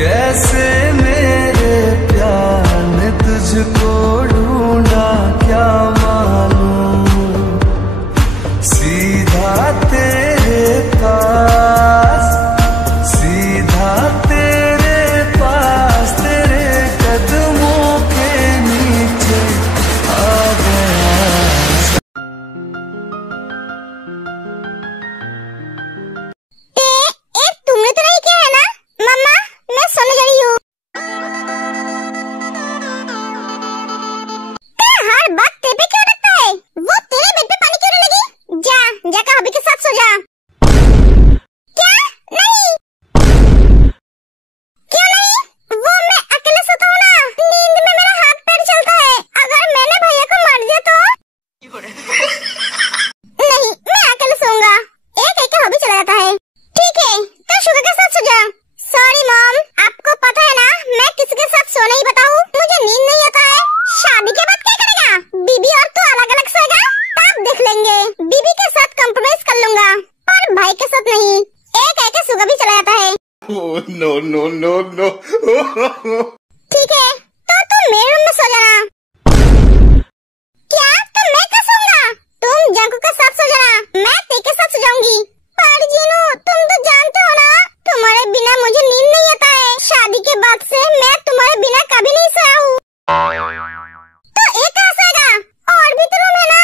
कैसे मेरे प्यार ने तुझको ढूंढा क्या मालूम, सीधा तेरे पास, सीधा तेरे पास, तेरे कदमों के नीचे आ गया। तुमने तो नहीं किया है ना मम्मा, मैं सोने जा रही हूँ। हर बात तेरे पे क्यों रखता है? वो तेरे बेड पे पानी क्यों नहीं लगी? जा जाकर हबी के साथ सो जा। क्या? नहीं। क्यों नहीं? वो मैं अकेले सोता हूँ ना, नींद में मेरा हाथ पैर चलता है। अगर मैंने भैया को मार दिया तो? नहीं, मैं अकेले सोऊंगा। एक एक हबी चला जाता है। ठीक है, तो शुगर के साथ सो जा। सॉरी मॉम, आपको पता है ना मैं किसी के साथ सो नहीं पाता हूँ, मुझे नींद नहीं आता है। शादी के बाद क्या करेगा? बीबी और तू अलग अलग सोएगा? तब देख लेंगे। बीबी के साथ कॉम्प्रोमाइज कर लूंगा, पर भाई के साथ नहीं। एक एक शुगर भी चला जाता है। No no no no. ठीक है, तो तुम मेरे रूम में सो जाना। क्या? तो मैं क्या सोऊंगा? तुम जंकू के साथ सो जाना, मैं तेरे के साथ सो जाऊंगी। पर जीनू, तुम तो जानते हो ना तुम्हारे बिना मुझे नींद नहीं आता है। शादी के बाद से मैं तुम्हारे बिना कभी नहीं सोया हूँ। तो एक कहाँ सोएगा? और भी तो रूम है ना,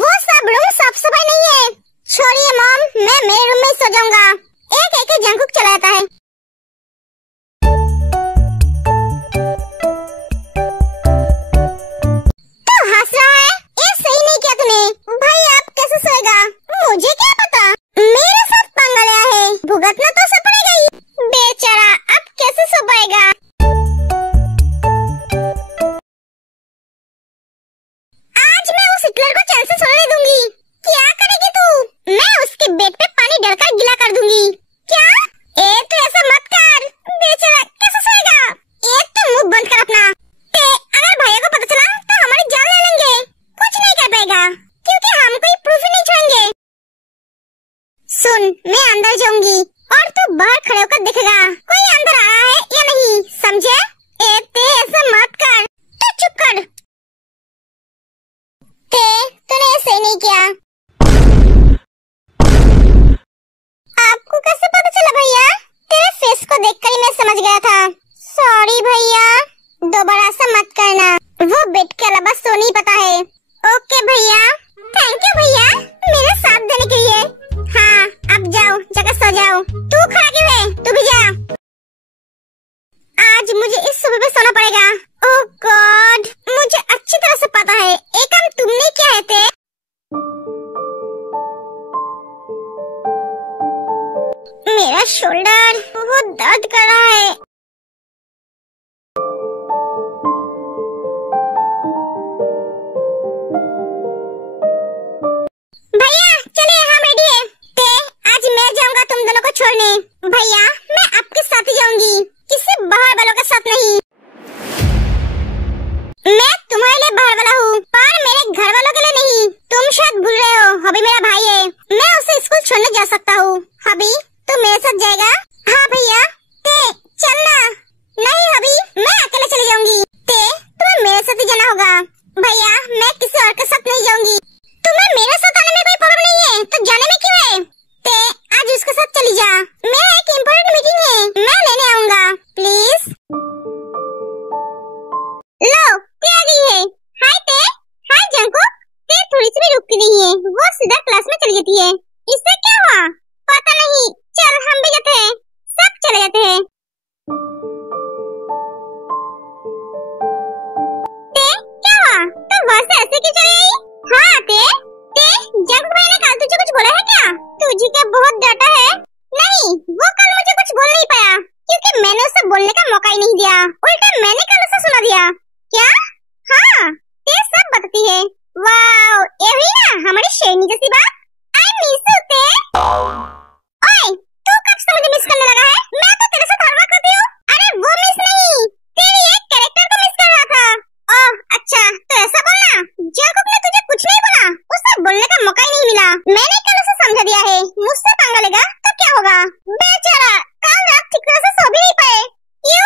वो सब रूम साफ सफाई नहीं है। छोड़िए मॉम, मैं मेरे रूम में सो जाऊंगा। एक एक जंकुक चला जाता है। तो हंस रहा है? ये सही नहीं किया तूने। भाई आप कैसे सोएगा? मुझे क्या पता, मेरे साथ पंगा लिया है, भुगतना तो सब पड़ेगा ही। बेचारा अब कैसे सो पाएगा? आज मैं उस हिटलर को चैन से सोने नहीं दूंगी। क्या करेगी तू? मैं उसके बेड पे पानी डालकर गीला कर दूंगी। क्या? तो ऐसा मत कर, बेचारा कैसे सोएगा? तो मुंह बंद कर अपना। अगर भैया को पता चला तो हमारी जान ले लेंगे। कुछ नहीं कर पाएगा, क्योंकि हम कोई प्रूफ ही नहीं छोड़ेंगे। सुन, मैं अंदर जाऊंगी और तू बाहर खड़े होकर देखेगा कोई अंदर आ रहा है या नहीं, समझे? ऐसा मत कर, तू चुप कर। तूने ऐसे नहीं किया। आपको कैसे पता चला भैया? तेरे फेस को देखकर ही मैं समझ गया था। सॉरी भैया, दोबारा ऐसा मत करना। वो बेड के अलावा सो नहीं पता है। ओके भैया, थैंक यू भैया मेरा साथ देने के लिए। हाँ, अब जाओ, जाकर सो जाओ। तू खड़ा क्यों है? तू भी जा। आज मुझे इस सुबह पे सोना पड़ेगा। ओह गॉड, मुझे अच्छी तरह से पता है ये काम तुमने किया है। मेरा शोल्डर बहुत दर्द कर रहा है। भैया चलिए, हम रेडी है। आज मैं जाऊंगा तुम दोनों को छोड़ने। भैया मैं आपके साथ ही जाऊंगी, किसी बाहर वालों के साथ नहीं। मैं तुम्हारे लिए बाहर वाला हूँ, पर मेरे घर वालों के लिए नहीं। तुम शायद भूल रहे हो, हबी मेरा भाई है, मैं उसे स्कूल छोड़ने जा सकता हूँ। हबी तू मेरे साथ जाएगा? हाँ भैया। चलना। नहीं हबी, मैं अकेले चली जाऊंगी। तुम्हें मेरे साथ ही जाना होगा। भैया मैं किसी और के साथ नहीं जाऊंगी। तुम्हें मेरे साथ आने में कोई प्रॉब्लम नहीं है, तो जाने में क्यों है? आज उसके साथ चली जा, मेरा एक इम्पोर्टेंट मीटिंग है, मैं लेने आऊंगा। प्लीज। लो ते आ गई है। हाय जंकुक, ते थोड़ी सी भी रुकती नहीं है, वो सीधा क्लास में चली जाती है। इससे क्या हुआ? पता नहीं, चल हम भी जाते हैं। सब चले जाते हैं। क्या हुआ? तो बस ऐसे क्यों चली गई? हाँ जंकुक भाई ने कल तुझे कुछ बोला है क्या? तुझे क्या बहुत डांटा है? नहीं, वो कल मुझे कुछ बोल नहीं पाया, क्योंकि मैंने उसे बोलने का मौका ही नहीं दिया। उल्टा मैंने कल उसे सुना दिया। क्या? हाँ, ते सब बताती है। वाओ, ये हुई ना हमारी शेरनी जैसी बात। आई मिस यू ते। ओए, तू कब से मुझे मिस करने लगा है? मैं तो तेरे साथ हर वक्त करती हूँ। अरे वो मिस नहीं, तेरी एक कैरेक्टर को मिस कर रहा था। ओह अच्छा, तो ऐसा बोलना। जंकुक ने तुझे कुछ नहीं बोला, उसे बोलने का मौका ही नहीं मिला। मैंने कल उसे समझा दिया है, मुझसे पंगा लेगा तो क्या होगा? बेचारा कल रात ठीक तरह से सो भी नहीं पाए। क्यों?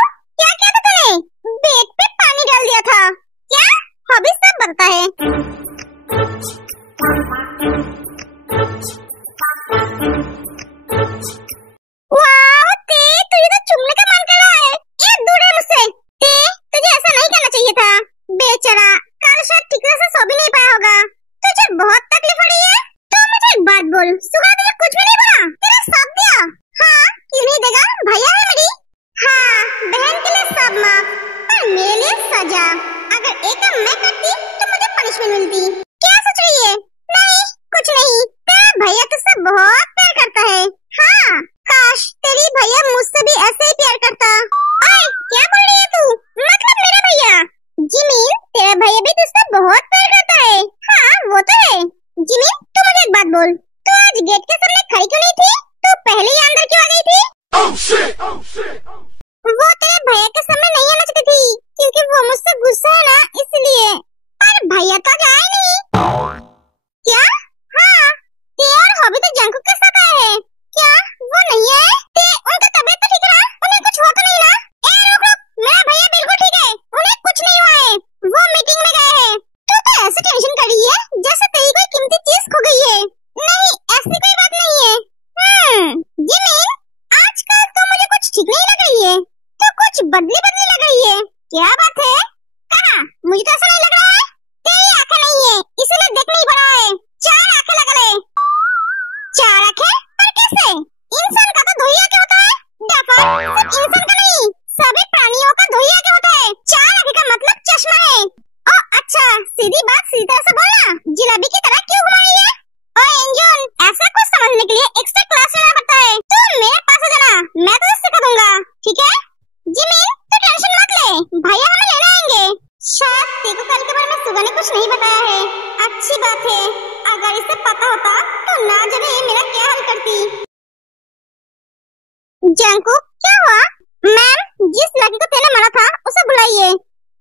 बदली बदली लग रही है। क्या बात है? कहाँ? मुझे तो ऐसा नहीं लग रहा है। तेरी आंखें नहीं है, इसीलिए देख नहीं पा रहा है। 4 आंखें लगा ले। 4 आंखें? पर कैसे? इंसान का तो 2 ही आंखें होता है। डफर, सिर्फ इंसान का नहीं, सभी प्राणियों का 2 ही आंखें होता है। 4 आंखें का मतलब चश्मा है। ओ अच्छा, सीधी बात सीधी तरह से बोलना। जलेबी की तरह क्यों घुमा रही है? ओए इंजन, ऐसा कुछ समझने के लिए एक्स्ट्रा क्लास लेना पड़ता है। तुम मेरे पास आ जाना, मैं तुझे सिखा दूंगा, ठीक है? जिमिन, तू टेंशन मत ले, भैया हमें लेने आएंगे। शायद तेरे को कल के बारे में सुगा ने कुछ नहीं बताया है। अच्छी बात है, अगर इसे पता होता तो ना जाने ये मेरा क्या हाल करती। जंकुक, क्या हुआ? मैम, जिस लड़की को तेने मारा था उसे बुलाइए।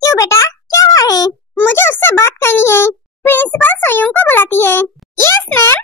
क्यों बेटा, क्या हुआ है? मुझे उससे बात करनी है। प्रिंसिपल सोयोंग को बुलाती है। Yes ma'am.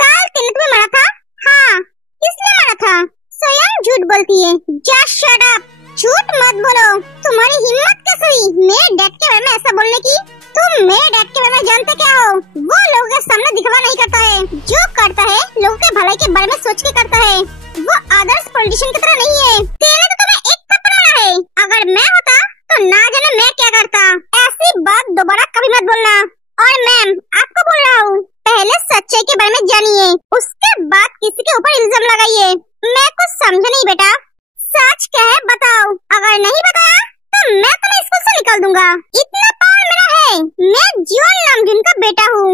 कल तेने तुम्हें मारा था? हाँ। किसने मारा था? सोयोंग झूठ बोलती है। जस्ट शट अप, झूठ मत बोलो। तुम्हारी हिम्मत कैसे हुई मेरे डैड के बारे में ऐसा बोलने की? तुम मेरे डैड के बारे में जानते क्या हो? वो लोगों के सामने दिखावा नहीं करता है, जो करता है लोगों के भलाई के बारे में सोच के करता है। वो आदर्श पॉलिटिशियन की तरह नहीं है। तेरे तो तुम्हें एक थप्पड़ मारा है, अगर मैं होता तो ना जाने मैं क्या करता। ऐसी बात दोबारा कभी मत बोलना। और मैम, आपको बोल रहा हूँ, पहले सच्चाई के बारे में जानिए, उसके बाद किसी के ऊपर इल्जाम लगाइए। मैं कुछ समझा नहीं बेटा, सच क्या है बताओ। अगर नहीं बताया तो मैं तुम्हें स्कूल से निकाल दूंगा। इतना पावर मेरा है, मैं जीवन नामजुन का बेटा हूँ।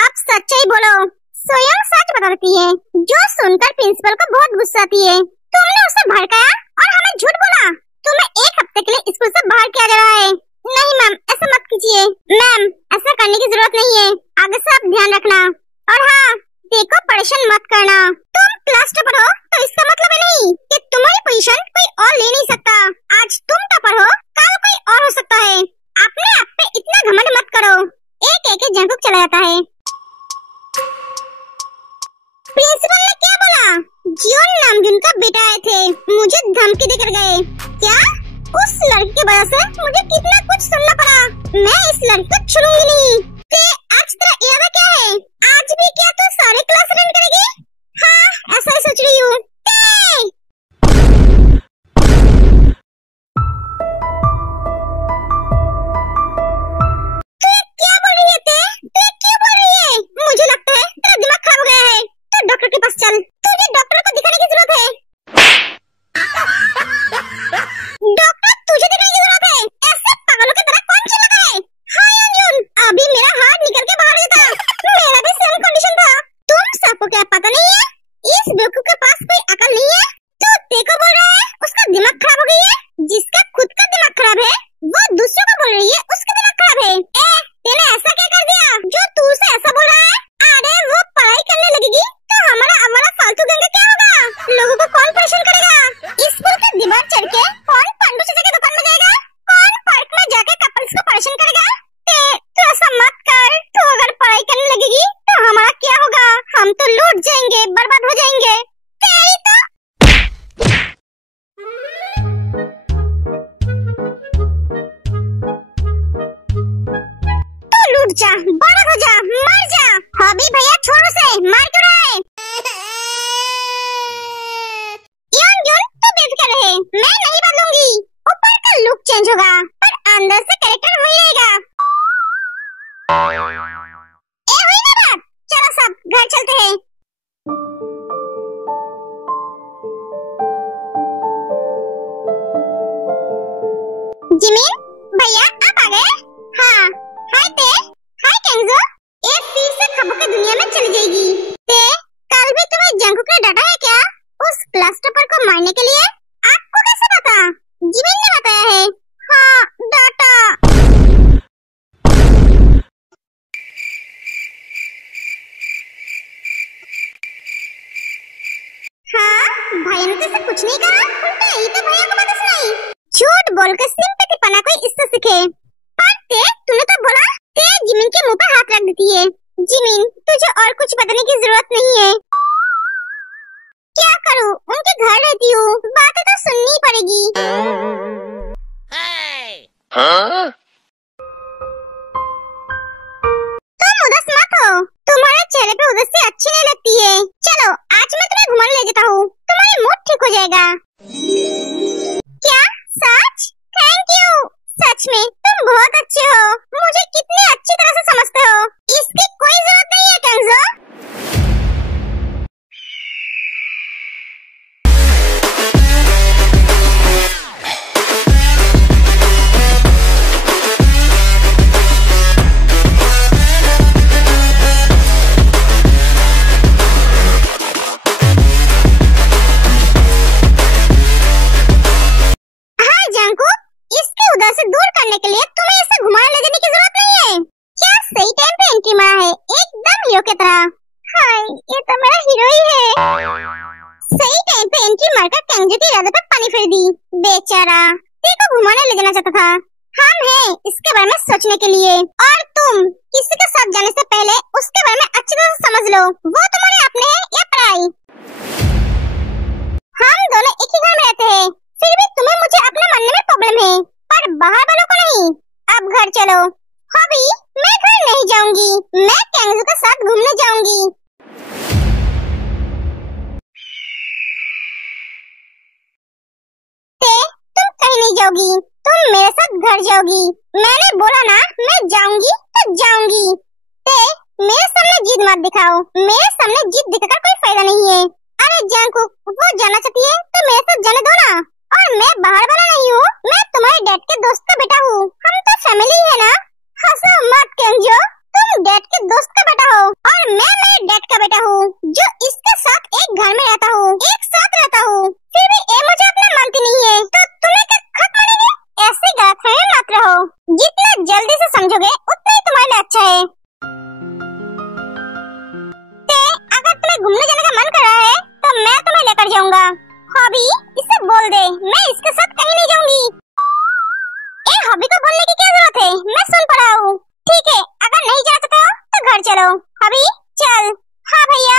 आप सच्चाई बोलो। स्वयं सच बताती है, जो सुनकर प्रिंसिपल को बहुत गुस्सा आती है। तुमने उसे भड़काया और हमें झूठ बोला। तुम्हें 1 हफ्ते के लिए स्कूल से बाहर किया जा रहा है। नहीं मैम, ऐसा मत कीजिए। मैम, ऐसा करने की जरूरत नहीं है, आगे से आप ध्यान रखना। और हाँ, देखो परेशान मत करना। तुम क्लास टॉपर हो तो इसका मतलब नहीं कि तुम्हारी पोजीशन कोई और ले नहीं सकता। आज तुम टॉपर हो, कल कोई और हो सकता है। अपने आप पे इतना घमंड मत करो। एक एक जंकुक चला जाता है। प्रिंसिपल ने क्या बोला? जियोन नामजुन का बेटा आए थे, मुझे धमकी देकर गए। क्या? उस लड़की की वजह से मुझे कितना कुछ सुनना पड़ा। मैं इस लड़की को छोड़ूंगी नहीं। आज तेरा इरादा क्या है? आज भी क्या तू सारे क्लास अटेंड करेगी? हाँ, ऐसा ही सोच रही हूँ। क्या बोल रही है ते? क्यों बोल रही है? मुझे लगता है तेरा दिमाग खराब हो गया है। तो डॉक्टर के पास चल, तुझे डॉक्टर को दिखाने की जरूरत है। डॉक्टर, तुझे दिखाने की जरूरत है। ऐसे पागलों की तरह कौन चिल्लाता है? हाँ अंजुन, अभी मेरा हाथ निकल के बाहर गया था। मेरा भी सेम कंडीशन था। तुम सबको क्या पता नहीं है? इस बेवकूफ के पास कोई अकल नहीं है। तो देखो बोल रहा है उसका दिमाग खराब हो गई है। जिसका खुद का दिमाग खराब है वो दूसरों को बोल रही है उसका दिमाग खराब है। तेने ऐसा क्या कर दिया जो तू उसे ऐसा बोल रहा है? अरे वो पढ़ाई करने लगेगी तो हमारा अवाला फालतू गंगा क्या होगा? लोगों को कौन परेशान करेगा? स्कूल के दीवार चढ़ के कौन पंडू चाचा की दुकान में जाएगा? कौन पार्क में जाके कपल्स को परेशान करेगा? तू ऐसा मत कर। तू अगर पढ़ाई करने लगेगी तो हमारा क्या होगा? हम तो लूट जाएंगे, बर्बाद हो जाएंगे। तेरी तो लूट जा, बर्बाद हो जा, मर जा। हबी भैया छोड़ उसे, मार क्यों रहा है? योंजुन, तू बेफिक्र रहे, मैं नहीं बदलूंगी। ऊपर का लुक चेंज होगा पर अंदर से कैरेक्टर वही रहेगा। हुई ना बात? चलो सब घर चलते हैं। जिमिन भैया आप आ गए? हाँ। हाय ते, हाय केंगजो। ये फिर से खबरों की दुनिया में चली जाएगी। ते, कल भी तुम्हें जंकुक ने डांटा है क्या? उस क्लास टॉपर को मारने के लिए? आपको कैसे पता? जिमिन ने बताया है। हाँ, डांटा। हाँ, भैया ने तो ऐसा कुछ नहीं कहा, उल्टा ही तो भैया को बातें सुनाई। झूठ बोलकर सिंपैथी पाना कोई इससे सीखे। पर ते, तूने तो बोला ते जिमिन के मुंह पर हाथ रख देती है। जिमिन, तुझे और कुछ बताने की जरूरत नहीं है। क्या करूं, उनके घर रहती हूँ, बातें तो सुननी पड़ेगी। हाँ? तुम उदास मत हो, तुम्हारे चेहरे पे उदासी अच्छी नहीं लगती है। चलो आज मैं तुम्हें घुमाने ले जाता हूँ, तुम्हारी मूड ठीक हो जाएगी। जाएगा। क्या सच? Thank you. सच में तुम बहुत अच्छे हो, मुझे कितने अच्छी तरह से समझते हो। इसकी कोई जरूरत नहीं है केंजो। उधर से दूर करने के लिए तुम्हें इसे घुमाने ले जाने की जरूरत नहीं है। क्या सही टाइम पे एंट्री मारा है, एकदम हीरो की तरह। हाय, ये तो मेरा हीरो ही है। सही टाइम पे एंट्री मारकर केंजो के इरादे पर पानी फेर दी। बेचारा, तेरे को घुमाने ले जाना चाहता था। हम हैं इसके बारे में सोचने के लिए, और तुम किसी के साथ जाने से पहले उसके बारे में अच्छी तरह से समझ लो, वो तुम्हारे अपने है या पराई। हम दोनों एक ही घर में रहते हैं, फिर भी तुम्हें मुझे अपना मानने में प्रॉब्लम है, पर बाहर वालों को नहीं। अब घर चलो। हॉबी, मैं घर नहीं जाऊंगी, मैं केंजो के साथ घूमने जाऊंगी। तुम कहीं नहीं जाओगी, तुम मेरे साथ घर जाओगी। मैंने बोला ना, मैं जाऊंगी तो जाऊंगी। मेरे सामने जिद मत दिखाओ, मेरे सामने जिद दिखाकर कोई फायदा नहीं है। अरे जानकुक, वो जाना चाहती है तो मेरे साथ जाने दो ना। और मैं बाहर वाला नहीं हूँ, मैं तुम्हारे डैड के दोस्त का बेटा हूँ। हम तो फैमिली है ना। हंसो मत केंजो, तुम डैड के दोस्त का बेटा हो और मैं मेरे डैड का बेटा हूँ, जो इसके साथ एक घर में रहता हूँ, एक साथ रहता हूँ। फिर भी ये मुझे अपना मानती नहीं है, तो तुम्हें क्या खत मानेगी? ऐसे गलतफहमी मत रहो, जितना जल्दी से समझोगे उतना ही तुम्हारे लिए अच्छा है। अगर तुम्हें घूमने जाने का मन कर रहा है तो मैं तुम्हें लेकर जाऊंगा। हॉबी, इसे बोल दे, मैं इसके साथ कहीं नहीं जाऊंगी। ए हॉबी को बोलने की क्या जरूरत है, मैं सुन पड़ा हूँ। ठीक है, अगर नहीं जा सकते हो तो घर चलो। हॉबी चल। हाँ भैया।